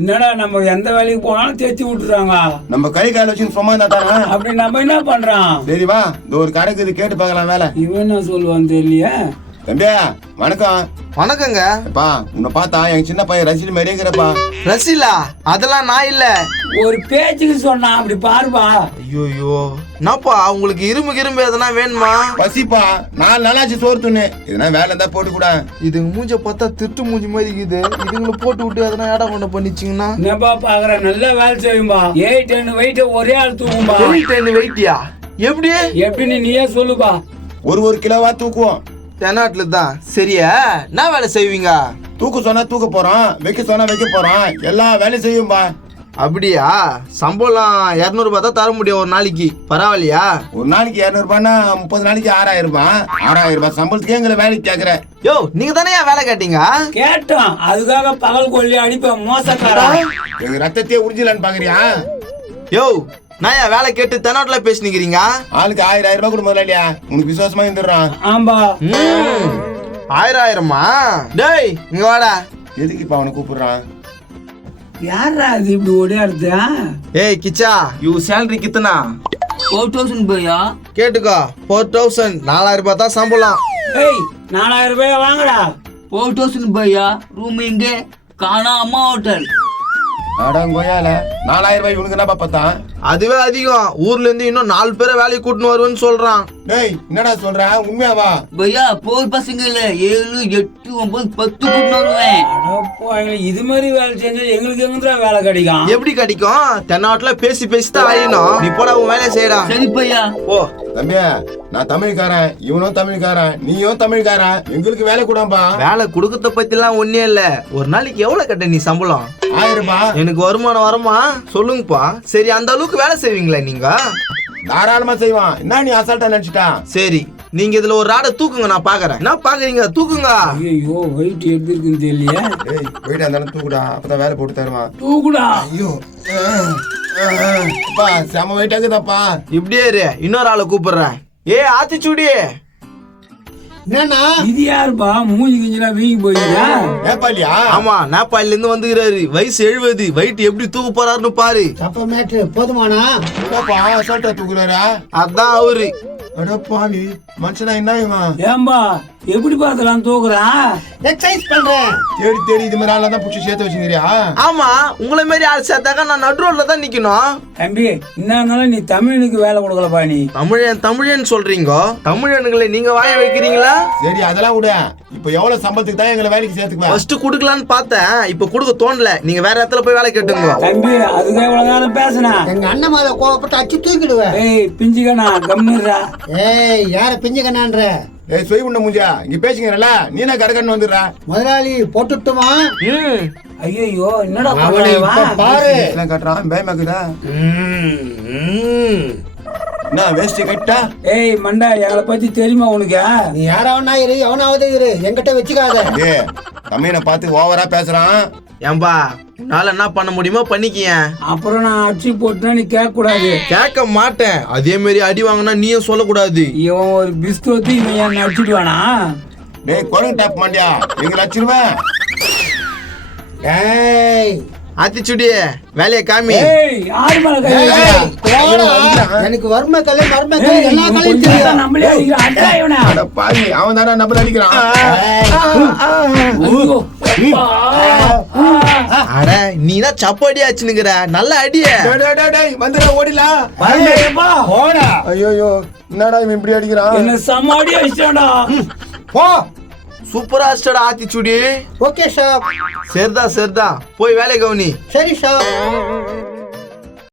என்னடா நம்ம எந்த வேலைக்கு போனாலும் தேத்தி விட்டுறாங்க. நம்ம கை கால வச்சு சும்மா இருந்தா தானே. அப்படி நம்ம என்ன பண்றோம்? சரி வா, இந்த ஒரு கடைக்கு இது கேட்டு பார்க்கலாம் வேலை. இவன் என்ன சொல்லுவான்னு தெரியலையே. தம்பியா வணக்கம். வணக்கங்க. அப்பா உன்னை பார்த்தா எங்க சின்ன பையன் ரசில் மாதிரியே இருக்கிறப்பா. ரசிலா? அதெல்லாம் நான் இல்ல. ஒரு பேச்சுக்கு சொன்னா அப்படி பாருப்பா. ஐயோ என்னப்பா உங்களுக்கு இரும்பு எதனா வேணுமா? பசிப்பா, 4 நாளாச்சு சோறு துண்ணு. எதனா வேலை இருந்தா போட்டு கூட. இதுங்க மூஞ்ச பார்த்தா திட்டு மூஞ்சி மாதிரி இருக்குது. இதுங்களை போட்டு விட்டு எதனா ஏடா கொண்டு பண்ணிச்சிங்கன்னா என்னப்பா பாக்குற? நல்ல வேலை செய்யும்பா. 8 டன் வெயிட் ஒரே ஆள் தூக்கும்பா. 8 டன் வெயிட்டியா? எப்படி எப்படின்னு நீயே சொல்லுப்பா. ஒரு கிலோவா தூக்குவோம். தென்னாட்டுல தான். சரியா என்ன வேலை செய்வீங்க? தூக்க சொன்னா தூக்க போறோம், வைக்க சொன்னா வைக்க போறோம், எல்லா வேலையும் செய்யும்பா. அப்படியா? சம்பளம் 200 ரூபாய் தான் தர முடியும் ஒரு நாளைக்கு. பரவாயில்லையா? ஒரு நாளைக்கு 200 ரூபாய்னா 30 நாளைக்கு 6000 ரூபாய். 6000 ரூபாய் சம்பளத்துக்கு எங்களை வேலைக்கு கேக்குற? யோ நீங்க தானே வேலை கேட்டீங்க? கேட்டோம், அதுக்காக பகல் கொள்ளி அடிப்பேன் மோசக்காரா. எங்க ரத்தத்தையே உறிஞ்சலான்னு பாக்குறியா? யோ நான் ஏன் வேலை கேட்டு தென்னாட்டுல பேசினீங்க? ஆளுக்கு 1000 ரூபாய் கூட முதலாளியா, உனக்கு விசுவாசமா இருந்துடுறான். ஆம்பா 1000 டேய் இங்க வாடா. எதுக்கு இப்ப அவனை கூப்பிடுறான்? யாரா அது இப்படி ஓடியாடுது? ஏய் கிச்சா, யூ சேலரி கித்தனா? 4000 பையா. கேட்டுக்கோ, 4000. 4000 ரூபாய் தான் சம்பளம். ஏய் 4000 ரூபாய் வாங்கடா. 4000 பையா. ரூம் எங்க? கானா அம்மா ஹோட்டல். அடங்கோயால 4000 ரூபாய் உனக்கு என்னப்பா பத்தான்? அதுவே அதிகம். ஊர்ல இருந்து இன்னும் 4 பேரை வேலைக்கு கூட்டின்னு வருவேன்னு சொல்றான். டேய் என்னடா சொல்ற? உண்மையாவா? பையா போர் பசங்க இல்ல, 7, 8, 9, 10 கூட்டு வருவேன். இது மாதிரி வேலை செஞ்சா எங்களுக்கு எங்க வேலை கிடைக்கும்? எப்படி கிடைக்கும்? தென்னாட்டுல பேசி தான் ஆயிடும். நீ போட உன் வேலையை செய்யடா. சரி பையா. ஓ தம்பியா, நான் தமிழ்காரன், இவனும் தமிழ்காரன், நீயும் தமிழ்காரன், எங்களுக்கு வேலை கூடப்பா. வேலை குடுக்கறத பத்தி எல்லாம் ஒன்னே இல்ல. ஒரு நாளைக்கு எவ்வளவு கட்ட நீ சம்பளம்? 1000 ரூபாய். எனக்கு வருமானம் வருமா சொல்லுங்கப்பா. சரி அந்த அளவுக்கு வேலை செய்வீங்களா நீங்க? தாராளமா செய்வான். என்ன நீ அசால்ட்டா நினைச்சிட்டா? சரி நீங்க இதுல ஒரு ராடை தூக்குங்க, நான் பாக்குறேன். என்ன பாக்குறீங்க? தூக்குங்க. ஐயோ வெயிட் எப்படி இருக்குன்னு தெரியலையே. டேய் வெயிட் அந்த தூக்குடா, அப்பதான் வேலை போட்டு தருவான். தூக்குடா. ஐயோ அப்பா செம வெயிட் ஆகுதாப்பா. இப்படியே இரு, இன்னொரு ஆளை கூப்பிடுறேன். ஏ ஆத்திச்சூடி. என்னன்னா இது யாருப்பா? மூஞ்சி கிஞ்சினா வீங்கி போயிடுதா? ஏப்பாலியா? ஆமா நேபாளில இருந்து வந்துக்கிறாரு. வயசு 70. வெயிட் எப்படி தூக்க போறாருன்னு பாரு. தப்ப மேட்ரு போதுமானா? என்னப்பா அசால்ட்டா தூக்குறாரா? அதான் அவரு. அடப்பாவி மனுஷனா என்ன இவன்? ஏம்பா எப்படி பார்த்தலாம் தூக்குறா? எக்ஸசைஸ் பண்றேன். தேடி இது மாதிரி ஆளா தான் புடிச்சு சேர்த்து வச்சுக்கிறியா? ஆமா உங்களை மாதிரி ஆள் சேர்த்தாக்கா நான் நடு ரோட்ல தான் நிக்கணும். தம்பி என்ன இருந்தாலும் நீ தமிழனுக்கு வேலை கொடுக்கலப்பா. நீ தமிழன் சொல்றீங்க. தமிழனுங்களை நீங்க வாய வைக்கிறீங்களா? சரி அதெல்லாம் விட, இப்ப எவ்வளவு சம்பளத்துக்கு தான் எங்களை வேலைக்கு சேர்த்துக்குவேன்? ஃபர்ஸ்ட் குடுக்கலான்னு பார்த்தேன், இப்ப குடுக்க தோணல. நீங்க வேற இடத்துல போய் வேலை கேட்டுங்க. தம்பி அதுதான் இவ்வளவு நேரம் பேசுனா. எங்க அண்ணன் மேல கோவப்பட்டு அச்சு தூக்கிடுவேன். ஏய் பிஞ்சுக்கண்ணா கம்முறா. ஏய் யார பிஞ்சுக்கண்ணான்ற? ஏய் சொய் உண்ட முஞ்சா, இங்க பேசிக்கிறல நீ என்ன கடக்கன்னு வந்துடுற? முதலாளி போட்டுட்டுமா? ஐயோ என்னடா அவனை இப்ப பாரு. எல்லாம் கட்டுறான் பயமாக்குதா? என்ன வேஸ்ட் கட்டா? ஏய் மண்டா எங்களை பத்தி தெரியுமா உனக்கு? நீ யாராவனா இரு, எவனாவது இரு, என்கிட்ட வச்சுக்காத. ஏய் தமிழனை பார்த்து ஓவரா பேசுறான். ஏம்பா உன்னால என்ன பண்ண முடியுமோ பண்ணிக்கிய. அப்புறம் நான் அடிச்சு போட்டுனா நீ கேட்க கூடாது. கேட்க மாட்டேன். அதே மாதிரி அடி வாங்கினா நீயும் சொல்லக்கூடாது. இவன் ஒரு பிஸ்கோத்தி இவன் என்ன அடிச்சுடுவானா? டேய் குரங்கு டாப் மாண்டியா, எங்களை அடிச்சிருவேன். ஏய் ஆத்திச்சுடி வேலையை காமி. ஏய் யார் மேல கை வைக்கிற? போடா. எனக்கு வறுமை கலை மர்ம கலை எல்லா கலையும் தெரியும். நம்மளே அடிக்கிறான். அடா இவனை. அட பாவி, அவன் தானே நம்மள அடிக்கிறான். ஐயோ, அட நீனா சப்பாடி ஆச்சுனுங்கிற. நல்ல அடிய. டேய் டேய் டேய் டேய் வந்துடா ஓடிலாம். வரேன்ப்பா. போடா. ஐயோ என்னடா இவன் இப்படி அடிக்கிறான்? என்ன சமாடி அடிச்சான்டா. போ. சூப்பரா அடிச்சடா ஆத்திச்சுடி. Okay sir. சரிதா போய் வேலை கவனி. சரி சார்.